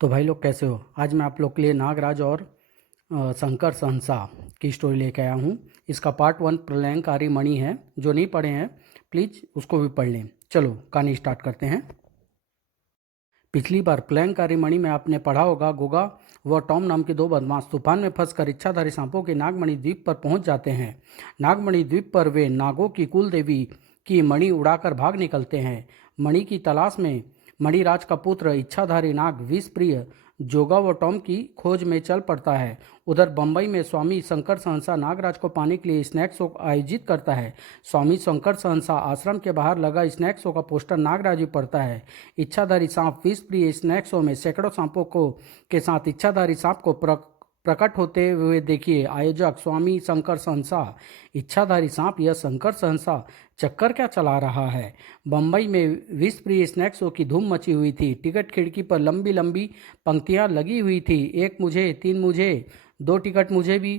तो भाई लोग कैसे हो। आज मैं आप लोग के लिए नागराज और शंकर सहंसा की स्टोरी लेके आया हूँ। इसका पार्ट 1 प्रलयंकारी मणि है। जो नहीं पढ़े हैं प्लीज़ उसको भी पढ़ लें। चलो कहानी स्टार्ट करते हैं। पिछली बार प्रलयंकारी मणि में आपने पढ़ा होगा गोगा व टॉम नाम के दो बदमाश तूफान में फंसकर इच्छाधारी सांपों के नागमणि द्वीप पर पहुंच जाते हैं। नागमणि द्वीप पर वे नागों की कुल देवी की मणि उड़ाकर भाग निकलते हैं। मणि की तलाश में मणिराज का पुत्र इच्छाधारी नाग विषप्रिय जोगा व टॉम की खोज में चल पड़ता है। उधर बंबई में स्वामी शंकर सहंसा नागराज को पाने के लिए स्नैक शो आयोजित करता है। स्वामी शंकर सहंसा आश्रम के बाहर लगा स्नैक शो का पोस्टर नागराज भी पड़ता है। इच्छाधारी सांप विषप्रिय स्नैक शो में सैकड़ों सांपों को के साथ इच्छाधारी सांप को प्रकट होते हुए देखिए। आयोजक स्वामी शंकर सहंसा। इच्छाधारी सांप यह शंकर सहंसा चक्कर क्या चला रहा है। बम्बई में विषप्रिय स्नैक शो की धूम मची हुई थी। टिकट खिड़की पर लंबी लंबी पंक्तियां लगी हुई थी। 1 मुझे, 3 मुझे, 2 टिकट मुझे भी।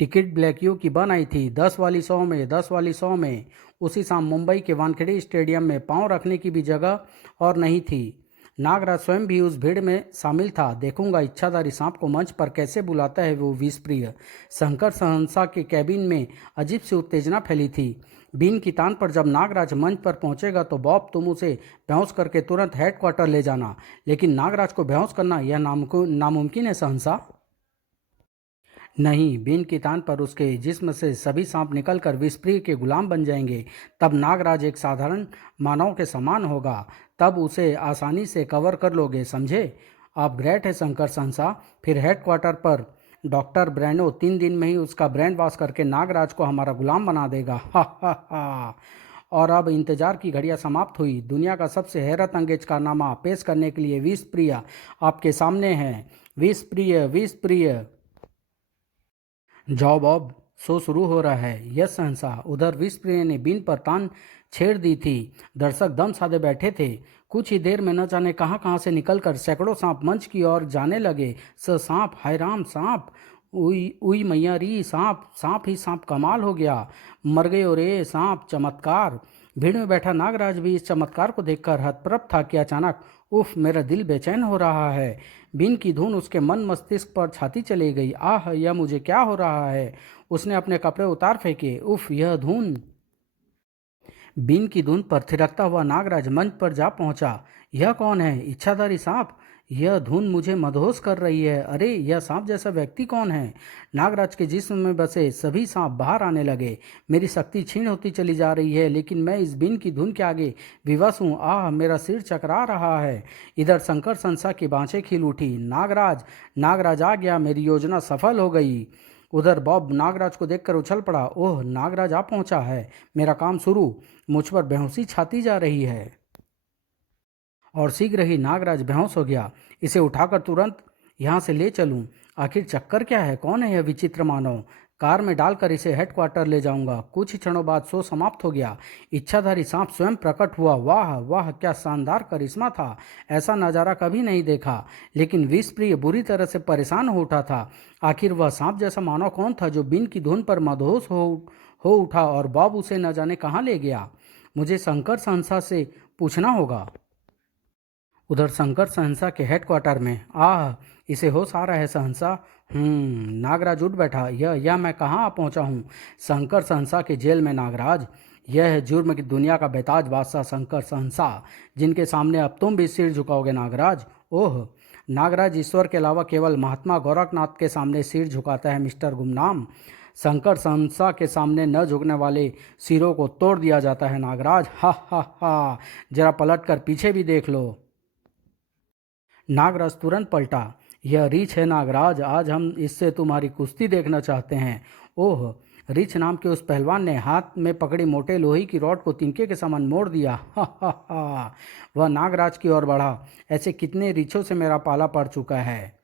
टिकट ब्लैकियों की बन आई थी। 10 वाली 100 में, 10 वाली 100 में। उसी शाम मुंबई के वानखेड़े स्टेडियम में पांव रखने की भी जगह और नहीं थी। नागराज स्वयं भी उस भीड़ में शामिल था। देखूंगा इच्छाधारी सांप को मंच पर कैसे बुलाता है वो विषप्रिय। शंकर सहंसा के कैबिन में अजीब सी उत्तेजना फैली थी। बीन की तान पर जब नागराज मंच पर पहुंचेगा तो बॉब तुम उसे बेहोश करके तुरंत हेडक्वार्टर ले जाना। लेकिन नागराज को बेहोश करना यह नामुमकिन है सहंसा। नहीं, बीन की तान पर उसके जिस्म से सभी सांप निकलकर विषप्रिय के गुलाम बन जाएंगे। तब नागराज एक साधारण मानव के समान होगा। तब उसे आसानी से कवर कर लोगे, समझे। आप ग्रेट है शंकर सहंसा। फिर हेडक्वार्टर पर डॉक्टर ब्रैनो 3 दिन में ही उसका ब्रेन वॉश करके नागराज को हमारा गुलाम बना देगा। हा हा हा। और अब इंतजार की घड़ियां समाप्त हुई। दुनिया का सबसे हैरत अंगेज कारनामा पेश करने के लिए विषप्रिय आपके सामने है। विषप्रिय, विषप्रिय। जाओ बॉब, शो शुरू हो रहा है। यस सहंसा। उधर विषप्रिय ने बीन पर तान छेड़ दी थी। दर्शक दम साधे बैठे थे। कुछ ही देर में न जाने कहां कहां से निकलकर सैकड़ों सांप मंच की ओर जाने लगे। सांप, हाय राम सांप, उई उई मैया री सांप, सांप ही सांप, कमाल हो गया। मर गए हो रे सांप, चमत्कार। भीड़ में बैठा नागराज भी इस चमत्कार को देखकर हतप्रभ था कि अचानक उफ, मेरा दिल बेचैन हो रहा है। बीन की धुन उसके मन मस्तिष्क पर छाती चली गई। आह, यह मुझे क्या हो रहा है। उसने अपने कपड़े उतार फेंके। उफ, यह धुन। बीन की धुन पर थिरकता हुआ नागराज मंच पर जा पहुंचा। यह कौन है। इच्छाधारी सांप। यह धुन मुझे मदहोश कर रही है। अरे, यह सांप जैसा व्यक्ति कौन है। नागराज के जिस्म में बसे सभी सांप बाहर आने लगे। मेरी शक्ति क्षीण होती चली जा रही है, लेकिन मैं इस बीन की धुन के आगे विवश हूँ। आह, मेरा सिर चकरा रहा है। इधर शंकर सहंसा की बाँछें खिल उठी। नागराज, नागराज आ गया, मेरी योजना सफल हो गई। उधर बॉब नागराज को देखकर उछल पड़ा। ओह, नागराज आ पहुंचा है। मेरा काम शुरू। मुझ पर बेहोशी छाती जा रही है और शीघ्र ही नागराज बेहोश हो गया। इसे उठाकर तुरंत यहाँ से ले चलूं। आखिर चक्कर क्या है। कौन है यह विचित्र मानव। कार में डालकर इसे हेडक्वार्टर ले जाऊंगा। कुछ ही क्षणों बाद शो समाप्त हो गया। इच्छाधारी सांप स्वयं प्रकट हुआ। वाह वाह, क्या शानदार करिश्मा था। ऐसा नज़ारा कभी नहीं देखा। लेकिन विषप्रिय बुरी तरह से परेशान हो उठा था। आखिर वह सांप जैसा मानव कौन था जो बीन की धुन पर मदहोश हो उठा और बॉब उसे न जाने कहाँ ले गया। मुझे शंकर सहंसा से पूछना होगा। उधर शंकर सहंसा के हेडक्वार्टर में। आह, इसे होश आ रहा है सहंसा। नागराज उठ बैठा। यह मैं कहाँ आ पहुँचा हूँ। शंकर सहंसा के जेल में नागराज। यह है जुर्म की दुनिया का बेताज बादशाह शंकर सहंसा, जिनके सामने अब तुम भी सिर झुकाओगे नागराज। ओह, नागराज ईश्वर के अलावा केवल महात्मा गोरखनाथ के सामने सिर झुकाता है मिस्टर गुमनाम। शंकर सहंसा के सामने न झुकने वाले सिरों को तोड़ दिया जाता है नागराज। हा हा हा। जरा पलट कर पीछे भी देख लो। नागराज तुरंत पलटा। यह रीछ है नागराज, आज हम इससे तुम्हारी कुश्ती देखना चाहते हैं। ओह, रीछ नाम के उस पहलवान ने हाथ में पकड़ी मोटे लोहे की रॉड को तिनके के समान मोड़ दिया। हा हा हा। वह नागराज की ओर बढ़ा। ऐसे कितने रीछों से मेरा पाला पड़ चुका है।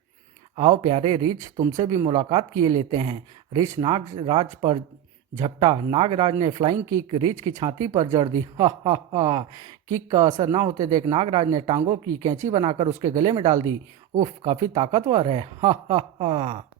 आओ प्यारे रीछ, तुमसे भी मुलाकात किए लेते हैं। रीछ नागराज पर झपटा। नागराज ने फ्लाइंग किक रीछ की छाती पर जड़ दी। हा हा हा। किक का असर ना होते देख नागराज ने टांगों की कैंची बनाकर उसके गले में डाल दी। उफ, काफी ताकतवर है। हा हा हा।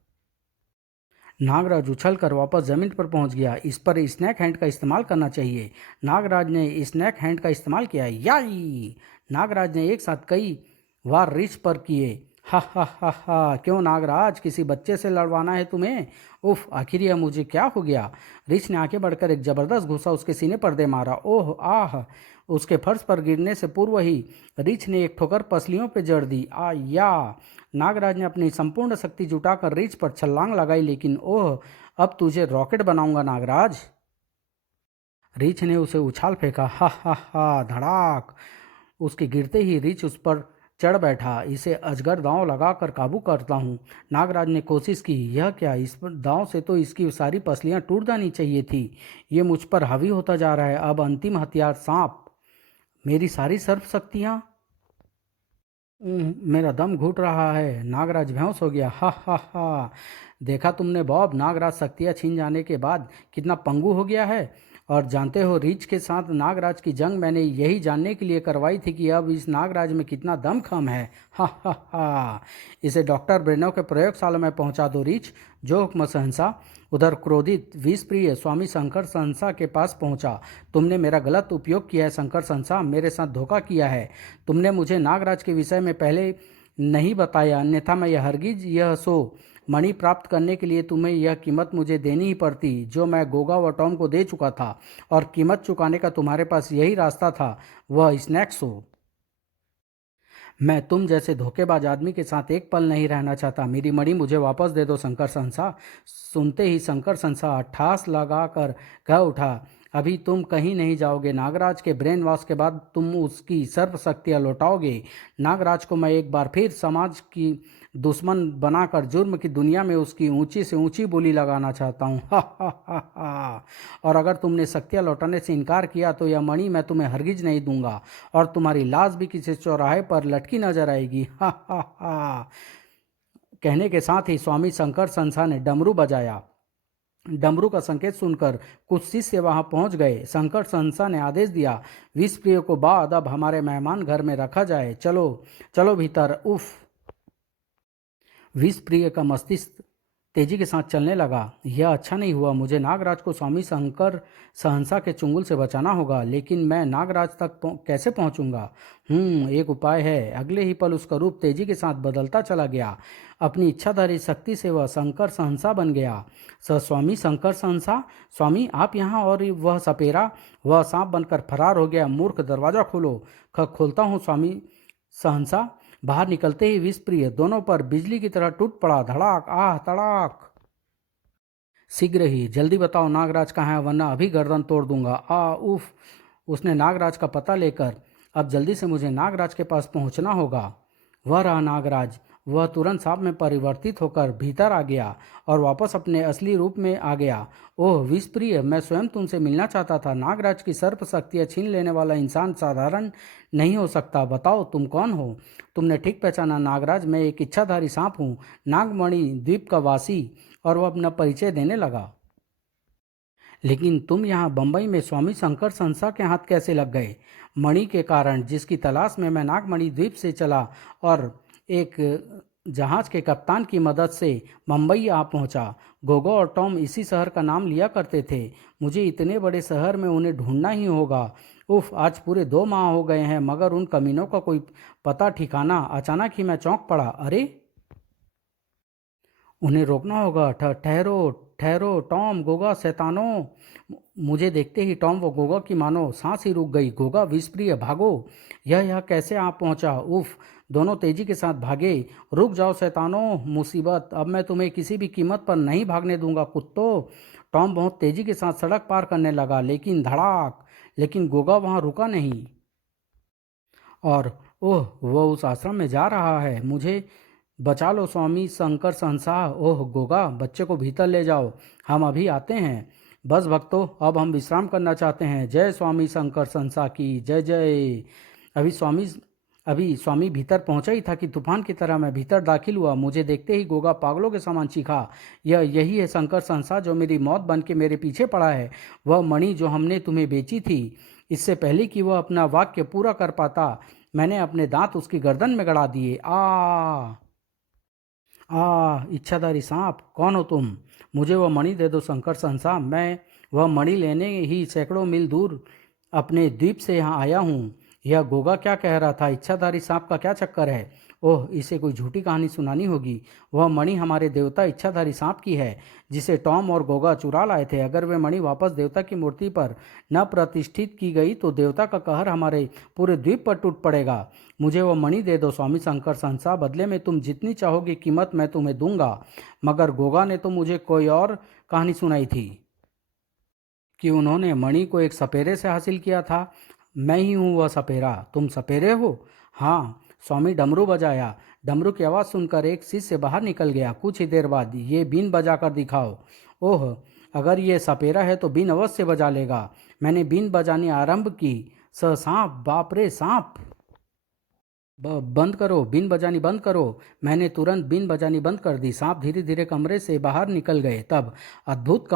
नागराज उछलकर वापस जमीन पर पहुंच गया। इस पर स्नैक हैंड का इस्तेमाल करना चाहिए। नागराज ने स्नैक हैंड का इस्तेमाल किया। याई! नागराज ने एक साथ कई वार रीछ पर किए। हा हा हा हा, क्यों नागराज, किसी बच्चे से लड़वाना है तुम्हें? उफ, आखिर यह मुझे क्या हो गया? रीछ ने आंखें बढ़कर एक जबरदस्त घूंसा उसके सीने पर दे मारा। ओह आह! उसके फर्श पर गिरने से पूर्व ही रीछ ने एक ठोकर पसलियों पे जड़ दी। आ या! नागराज ने अपनी संपूर्ण शक्ति जुटाकर रीछ पर छलांग लगाई, लेकिन ओह, अब तुझे रॉकेट बनाऊंगा नागराज। रीछ ने उसे उछाल फेंका। हा हा हा, धड़ाक! उसके गिरते ही रीछ उस पर चढ़ बैठा। इसे अजगर दांव लगाकर काबू करता हूँ। नागराज ने कोशिश की। यह क्या, इस पर दांव से तो इसकी सारी पसलियां टूट जानी चाहिए थी। ये मुझ पर हावी होता जा रहा है। अब अंतिम हथियार सांप। मेरी सारी सर्प शक्तियाँ। मेरा दम घुट रहा है। नागराज बेहोश हो गया। हा हा हा! देखा तुमने बॉब, नागराज शक्तियाँ छीन जाने के बाद कितना पंगु हो गया है। और जानते हो, रीछ के साथ नागराज की जंग मैंने यही जानने के लिए करवाई थी कि अब इस नागराज में कितना दमखम है। हा हा हा! इसे डॉक्टर ब्रेनौ के प्रयोगशाला में पहुंचा दो रीछ। जो हुक्म सहंसा। उधर क्रोधित विषप्रिय स्वामी शंकर सहंसा के पास पहुंचा। तुमने मेरा गलत उपयोग किया है शंकर सहंसा, मेरे साथ धोखा किया है। तुमने मुझे नागराज के विषय में पहले नहीं बताया, अन्यथा मैं यह हरगिज यह सो मणि प्राप्त करने के लिए तुम्हें यह कीमत मुझे देनी ही पड़ती, जो मैं गोगा व टॉम को दे चुका था। और कीमत चुकाने का तुम्हारे पास यही रास्ता था, वह स्नैक्स हो। मैं तुम जैसे धोखेबाज आदमी के साथ एक पल नहीं रहना चाहता। मेरी मणि मुझे वापस दे दो शंकर संसा। सुनते ही शंकर संसा ठास लगाकर कह उठा, अभी तुम कहीं नहीं जाओगे। नागराज के ब्रेन वॉश के बाद तुम उसकी सर्प शक्तियाँ लौटाओगे। नागराज को मैं एक बार फिर समाज की दुश्मन बनाकर जुर्म की दुनिया में उसकी ऊंची से ऊंची बोली लगाना चाहता हूँ। हा हा हा हा! और अगर तुमने शक्तियाँ लौटाने से इनकार किया तो यह मणि मैं तुम्हें हरगिज नहीं दूंगा, और तुम्हारी लाश भी किसी चौराहे पर लटकी नजर आएगी। हा हा हा! कहने के साथ ही स्वामी शंकर संसा ने डमरू बजाया। डमरू का संकेत सुनकर कुछ शिष्य वहां पहुंच गए। शंकर संसा ने आदेश दिया, विषप्रिय को बाअदब हमारे मेहमान घर में रखा जाए। चलो चलो भीतर। उफ! विषप्रिय का मस्तिष्क तेजी के साथ चलने लगा। यह अच्छा नहीं हुआ। मुझे नागराज को स्वामी शंकर सहंसा के चुंगल से बचाना होगा, लेकिन मैं नागराज तक कैसे पहुंचूंगा? एक उपाय है। अगले ही पल उसका रूप तेजी के साथ बदलता चला गया। अपनी इच्छाधारी शक्ति से वह शंकर सहंसा बन गया। स्वामी शंकर सहंसा, स्वामी आप यहाँ, और वह सपेरा, वह सांप बनकर फरार हो गया। मूर्ख, दरवाजा खोलो। खोलता हूँ स्वामी सहंसा। बाहर निकलते ही विषप्रिय दोनों पर बिजली की तरह टूट पड़ा। धड़ाक! आह! तड़ाक! शीघ्र ही, जल्दी बताओ नागराज कहाँ है, वरना अभी गर्दन तोड़ दूंगा। उफ! उसने नागराज का पता लेकर, अब जल्दी से मुझे नागराज के पास पहुंचना होगा। वह रहा नागराज। वह तुरंत सांप में परिवर्तित होकर भीतर आ गया और वापस अपने असली रूप में आ गया। ओह विषप्रिय, मैं स्वयं तुमसे मिलना चाहता था। नागराज की सर्प शक्तियाँ छीन लेने वाला इंसान साधारण नहीं हो सकता। बताओ तुम कौन हो? तुमने ठीक पहचाना नागराज, मैं एक इच्छाधारी सांप हूँ, नागमणि द्वीप का वासी। और वह अपना परिचय देने लगा। लेकिन तुम यहाँ बंबई में स्वामी शंकर संसा के हाथ कैसे लग गए? मणि के कारण, जिसकी तलाश में मैं नागमणि द्वीप से चला और एक जहाज के कप्तान की मदद से मुंबई आ पहुंचा। गोगो और टॉम इसी शहर का नाम लिया करते थे। मुझे इतने बड़े शहर में उन्हें ढूंढना ही होगा। उफ, आज पूरे 2 माह हो गए हैं, मगर उन कमीनों का कोई पता ठिकाना। अचानक ही मैं चौंक पड़ा। अरे, उन्हें रोकना होगा। ठहरो ठहरो टॉम, गोगा, शैतानों! मुझे देखते ही टॉम व गोगा की मानो सांस ही रुक गई। गोगा, विषप्रिय, भागो! यह कैसे आप पहुंचा? उफ! दोनों तेजी के साथ भागे। रुक जाओ शैतानों, मुसीबत! अब मैं तुम्हें किसी भी कीमत पर नहीं भागने दूंगा, कुत्तों! टॉम बहुत तेजी के साथ सड़क पार करने लगा, लेकिन धड़ाक! लेकिन गोगा वहां रुका नहीं। और ओह, वह उस आश्रम में जा रहा है। मुझे बचा लो स्वामी शंकर संसार। ओह गोगा, बच्चे को भीतर ले जाओ, हम अभी आते हैं। बस भक्तों, अब हम विश्राम करना चाहते हैं। जय स्वामी शंकर संसार की जय जय। अभी स्वामी अभी स्वामी भीतर पहुंचा ही था कि तूफान की तरह मैं भीतर दाखिल हुआ। मुझे देखते ही गोगा पागलों के समान चीखा, यही है शंकर संसार जो मेरी मौत बन के मेरे पीछे पड़ा है। वह मणि जो हमने तुम्हें बेची थी, इससे पहले कि वह अपना वाक्य पूरा कर पाता, मैंने अपने दांत उसकी गर्दन में गड़ा दिए। इच्छाधारी सांप, कौन हो तुम? मुझे वह मणि दे दो शंकर संसा। मैं वह मणि लेने ही सैकड़ों मील दूर अपने द्वीप से यहाँ आया हूँ। यह गोगा क्या कह रहा था? इच्छाधारी सांप का क्या चक्कर है? ओह, इसे कोई झूठी कहानी सुनानी होगी। वह मणि हमारे देवता इच्छाधारी सांप की है, जिसे टॉम और गोगा चुरा लाए थे। अगर वे मणि वापस देवता की मूर्ति पर न प्रतिष्ठित की गई तो देवता का कहर हमारे पूरे द्वीप पर टूट पड़ेगा। मुझे वह मणि दे दो स्वामी शंकर संसा, बदले में तुम जितनी चाहोगी कीमत मैं तुम्हें दूंगा। मगर गोगा ने तो मुझे कोई और कहानी सुनाई थी कि उन्होंने मणि को एक सपेरे से हासिल किया था। मैं ही हूँ वह सपेरा। तुम सपेरे हो? हाँ। स्वामी डमरू बजाया। डमरू की आवाज़ सुनकर एक शिष्य बाहर निकल गया। कुछ ही देर बाद, ये बीन बजा कर दिखाओ। ओह, अगर ये सपेरा है तो बीन अवश्य बजा लेगा। मैंने बीन बजानी आरंभ की। सांप, बाप रे सांप! बंद करो, बीन बजानी बंद करो। मैंने तुरंत बीन बजानी बंद कर दी। सांप धीरे धीरे कमरे से बाहर निकल गए। तब अद्भुत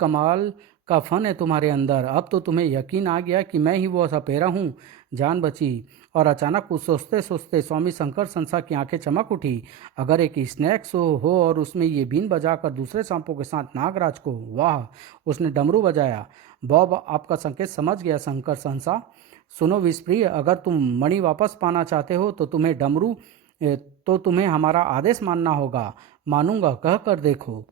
कमाल का फन है तुम्हारे अंदर। अब तो तुम्हें यकीन आ गया कि मैं ही वो सपेरा हूँ। जान बची। और अचानक कुछ सोचते सोचते स्वामी शंकर संसा की आंखें चमक उठी। अगर एक स्नैक शो हो और उसमें ये बीन बजाकर दूसरे सांपों के साथ नागराज को, वाह! उसने डमरू बजाया। बॉब आपका संकेत समझ गया शंकर संसा। सुनो विस्प्रिय, अगर तुम मणि वापस पाना चाहते हो तो तो तुम्हें हमारा आदेश मानना होगा। मानूंगा, कह कर देखो।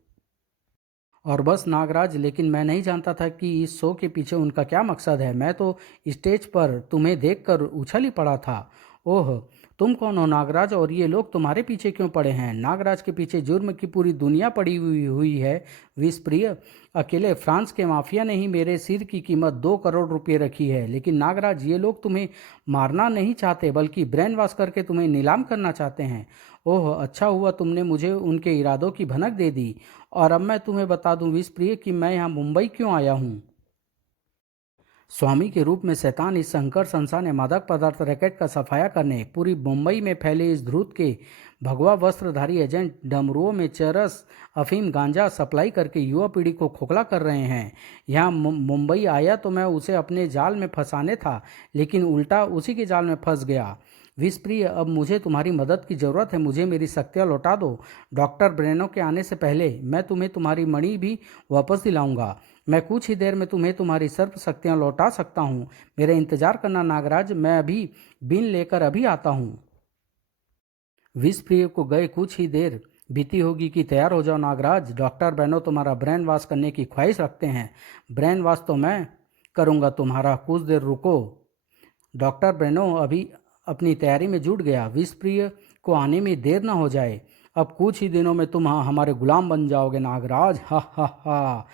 और बस नागराज, लेकिन मैं नहीं जानता था कि इस शो के पीछे उनका क्या मकसद है। मैं तो स्टेज पर तुम्हें देखकर उछल ही पड़ा था। ओह, तुम कौन हो नागराज, और ये लोग तुम्हारे पीछे क्यों पड़े हैं? नागराज के पीछे जुर्म की पूरी दुनिया पड़ी हुई है विषप्रिय। अकेले फ्रांस के माफिया ने ही मेरे सिर की कीमत 2 करोड़ रुपए रखी है। लेकिन नागराज, ये लोग तुम्हें मारना नहीं चाहते, बल्कि ब्रेन वॉश करके तुम्हें नीलाम करना चाहते हैं। ओह, अच्छा हुआ तुमने मुझे उनके इरादों की भनक दे दी। और अब मैं तुम्हें बता दूं विषप्रिय कि मैं यहाँ मुंबई क्यों आया हूँ। स्वामी के रूप में शैतान इस शंकर संसा ने मादक पदार्थ रैकेट का सफाया करने पूरी मुंबई में फैले इस धूर्त के भगवा वस्त्रधारी एजेंट डमरुओं में चरस, अफीम, गांजा सप्लाई करके युवा पीढ़ी को खोखला कर रहे हैं। यहाँ मुंबई आया तो मैं उसे अपने जाल में फंसाने था, लेकिन उल्टा उसी के जाल में फंस गया। विषप्रिय, अब मुझे तुम्हारी मदद की ज़रूरत है। मुझे मेरी शक्तियाँ लौटा दो। डॉक्टर ब्रेनो के आने से पहले मैं तुम्हें तुम्हारी मणि भी वापस दिलाऊंगा। मैं कुछ ही देर में तुम्हें तुम्हारी सर्प शक्तियाँ लौटा सकता हूँ। मेरा इंतजार करना नागराज, मैं अभी बीन लेकर अभी आता हूँ। विषप्रिय को गए कुछ ही देर बीती होगी कि तैयार हो जाओ नागराज। डॉक्टर ब्रेनो तुम्हारा ब्रेन वॉश करने की ख्वाहिश रखते हैं। ब्रेन वॉश तो मैं करूँगा तुम्हारा, कुछ देर रुको। डॉक्टर ब्रेनो अभी अपनी तैयारी में जुट गया। विषप्रिय को आने में देर न हो जाए। अब कुछ ही दिनों में तुम हमारे गुलाम बन जाओगे नागराज। हा हा हा।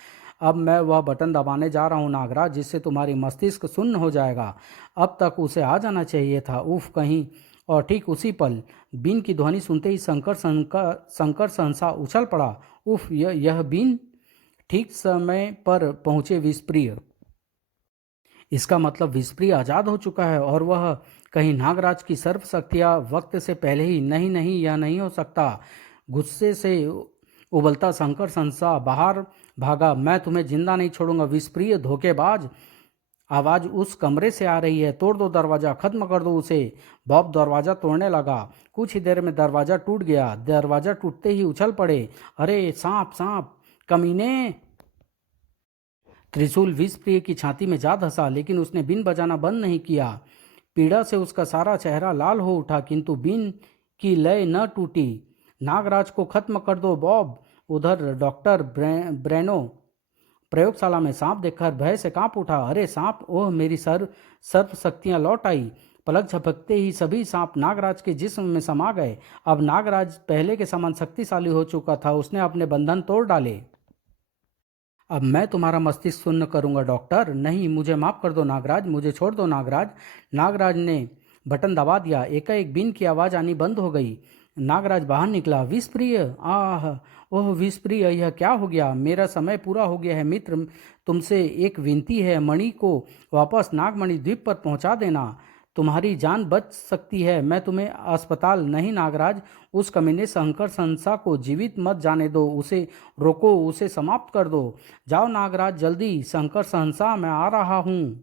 अब मैं वह बटन दबाने जा रहा हूँ नागराज, जिससे तुम्हारी मस्तिष्क शून्य हो जाएगा। अब तक उसे आ जाना चाहिए था, उफ कहीं। और ठीक उसी पल बीन की ध्वनि सुनते ही शंकर सहसा उछल पड़ा। उफ, यह बीन! ठीक समय पर पहुँचे विषप्रिय। इसका मतलब विषप्रिय आज़ाद हो चुका है, और वह कहीं नागराज की सर्प शक्तियाँ वक्त से पहले ही। नहीं नहीं, यह नहीं हो सकता। गुस्से से उबलता शंकर संसा बाहर भागा। मैं तुम्हें जिंदा नहीं छोड़ूंगा विषप्रिय धोखेबाज। आवाज़ उस कमरे से आ रही है। तोड़ दो दरवाज़ा, खत्म कर दो उसे। बॉब दरवाज़ा तोड़ने लगा। कुछ ही देर में दरवाज़ा टूट गया। दरवाज़ा टूटते ही उछल पड़े। अरे सांप सांप, कमीने! त्रिशूल विषप्रिय की छाती में जा धंसा, लेकिन उसने बीन बजाना बंद नहीं किया। पीड़ा से उसका सारा चेहरा लाल हो उठा, किंतु बीन की लय न टूटी। नागराज को खत्म कर दो बॉब। उधर डॉक्टर ब्रेनो प्रयोगशाला में सांप देखकर भय से कांप उठा। अरे सांप! ओह, मेरी सर्प शक्तियां लौट आई। पलक झपकते ही सभी सांप नागराज के जिस्म में समा गए। अब नागराज पहले के समान शक्तिशाली हो चुका था। उसने अपने बंधन तोड़ डाले। अब मैं तुम्हारा मस्तिष्क शून्य करूंगा डॉक्टर। नहीं, मुझे माफ कर दो नागराज, मुझे छोड़ दो नागराज। नागराज ने बटन दबा दिया। एकाएक बीन की आवाज़ आनी बंद हो गई। नागराज बाहर निकला। विषप्रिय! आह! ओह विषप्रिय, यह क्या हो गया? मेरा समय पूरा हो गया है मित्र। तुमसे एक विनती है, मणि को वापस नागमणि द्वीप पर पहुंचा देना। तुम्हारी जान बच सकती है। मैं तुम्हें अस्पताल नहीं नागराज, उस कमीने शंकर संसा को जीवित मत जाने दो। उसे रोको, उसे समाप्त कर दो। जाओ नागराज, जल्दी। शंकर संसा, मैं आ रहा हूँ।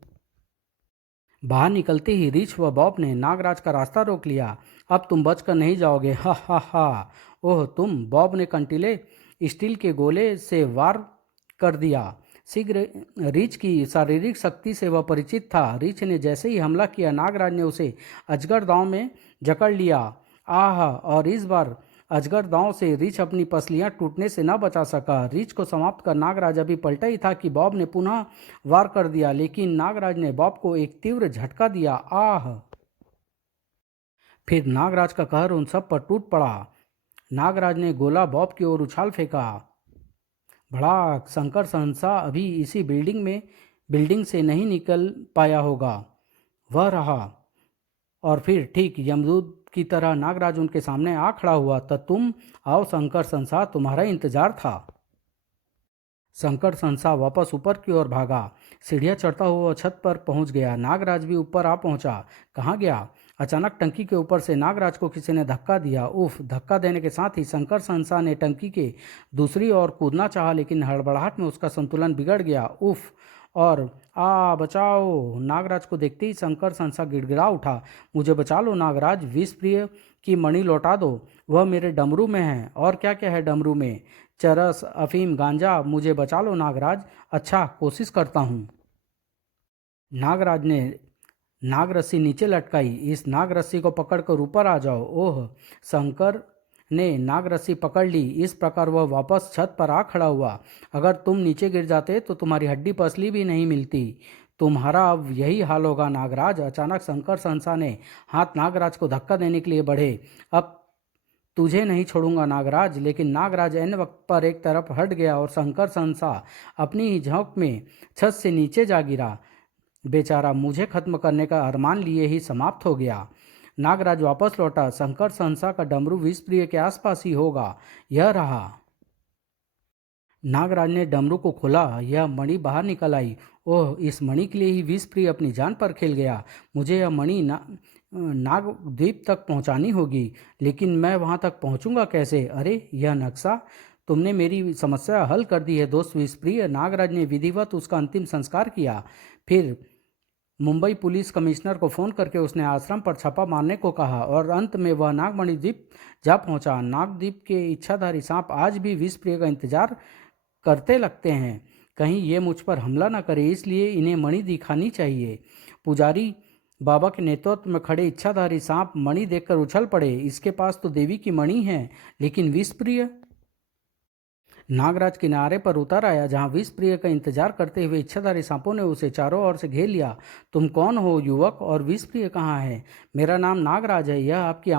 बाहर निकलते ही रिच व बॉब ने नागराज का रास्ता रोक लिया। अब तुम बचकर नहीं जाओगे, हा हा हा। ओह तुम! बॉब ने कंटीले स्टील के गोले से वार कर दिया। शीघ्र रीछ की शारीरिक शक्ति से वह परिचित था। रीछ ने जैसे ही हमला किया, नागराज ने उसे अजगर दांव में जकड़ लिया। आह! और इस बार अजगर दांव से रीछ अपनी पसलियां टूटने से न बचा सका। रीछ को समाप्त कर नागराज अभी पलटा ही था कि बॉब ने पुनः वार कर दिया, लेकिन नागराज ने बॉब को एक तीव्र झटका दिया। आह! फिर नागराज का कहर उन सब पर टूट पड़ा। नागराज ने गोला बॉब की ओर उछाल फेंका। भड़ाक! शंकर सहसा अभी इसी बिल्डिंग से नहीं निकल पाया होगा। वह रहा, और फिर ठीक यमदूत की तरह नागराज उनके सामने आ खड़ा हुआ। तो तुम आओ शंकर सहसा, तुम्हारा इंतजार था। शंकर सहसा वापस ऊपर की ओर भागा। सीढ़ियाँ चढ़ता हुआ छत पर पहुंच गया। नागराज भी ऊपर आ पहुंचा। कहाँ गया? अचानक टंकी के ऊपर से नागराज को किसी ने धक्का दिया। उफ! धक्का देने के साथ ही शंकर सहसा ने टंकी के दूसरी ओर कूदना चाहा, लेकिन हड़बड़ाहट में उसका संतुलन बिगड़ गया। उफ! और बचाओ! नागराज को देखते ही शंकर सहसा गिड़गिड़ा उठा। मुझे बचा लो नागराज, विषप्रिय की मणि लौटा दो, वह मेरे डमरू में है। और क्या क्या है डमरू में? चरस, अफीम, गांजा। मुझे बचा लो नागराज। अच्छा, कोशिश करता हूँ। नागराज ने नाग रस्सी नीचे लटकाई। इस नाग रस्सी को पकड़कर ऊपर आ जाओ। ओह! शंकर ने नाग रस्सी पकड़ ली। इस प्रकार वह वापस छत पर आ खड़ा हुआ। अगर तुम नीचे गिर जाते तो तुम्हारी हड्डी पसली भी नहीं मिलती। तुम्हारा अब यही हाल होगा नागराज। अचानक शंकर सहसा ने हाथ नागराज को धक्का देने के लिए बढ़े। अब तुझे नहीं छोड़ूंगा नागराज। लेकिन नागराज ऐन वक्त पर एक तरफ हट गया और शंकर सहसा अपनी ही झोंक में छत से नीचे जा गिरा। बेचारा मुझे खत्म करने का अरमान लिए ही समाप्त हो गया। नागराज वापस लौटा। शंकर सहसा का डमरू विषप्रिय के आसपास ही होगा। यह रहा। नागराज ने डमरू को खोला। यह मणि बाहर निकल आई। ओह! इस मणि के लिए ही विषप्रिय अपनी जान पर खेल गया। मुझे यह मणि नागद्वीप तक पहुंचानी होगी, लेकिन मैं वहां तक पहुंचूंगा कैसे? अरे, यह नक्शा! तुमने मेरी समस्या हल कर दी है दोस्त विषप्रिय। नागराज ने विधिवत उसका अंतिम संस्कार किया। फिर मुंबई पुलिस कमिश्नर को फ़ोन करके उसने आश्रम पर छापा मारने को कहा, और अंत में वह नागमणि द्वीप जा पहुंचा। नागद्वीप के इच्छाधारी सांप आज भी विषप्रिय का इंतजार करते लगते हैं। कहीं ये मुझ पर हमला न करे, इसलिए इन्हें मणि दिखानी चाहिए। पुजारी बाबा के नेतृत्व में खड़े इच्छाधारी सांप मणि देखकर उछल पड़े। इसके पास तो देवी की मणि है, लेकिन विषप्रिय? नागराज किनारे पर उतर आया, जहां विषप्रिय का इंतजार करते हुए इच्छाधारी सांपों ने उसे चारों ओर से घेर लिया। तुम कौन हो युवक, और विषप्रिय कहाँ है? मेरा नाम नागराज है। यह आपकी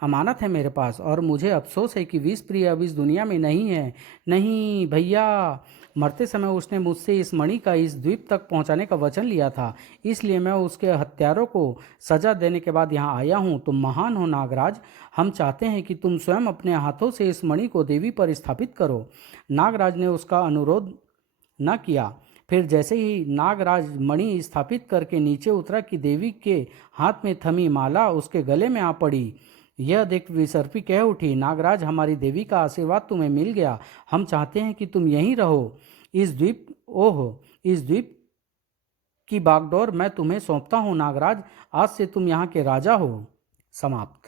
अमानत है मेरे पास, और मुझे अफसोस है कि विषप्रिय अब इस दुनिया में नहीं है। नहीं भैया! मरते समय उसने मुझसे इस मणि का इस द्वीप तक पहुंचाने का वचन लिया था, इसलिए मैं उसके हत्यारों को सजा देने के बाद यहाँ आया हूँ। तुम महान हो नागराज। हम चाहते हैं कि तुम स्वयं अपने हाथों से इस मणि को देवी पर स्थापित करो। नागराज ने उसका अनुरोध न किया। फिर जैसे ही नागराज मणि स्थापित करके नीचे उतरा कि देवी के हाथ में थमी माला उसके गले में आ पड़ी। यह देख विसर्पी कह उठी, नागराज, हमारी देवी का आशीर्वाद तुम्हें मिल गया। हम चाहते हैं कि तुम यहीं रहो। इस द्वीप की बागडोर मैं तुम्हें सौंपता हूँ नागराज। आज से तुम यहाँ के राजा हो। समाप्त।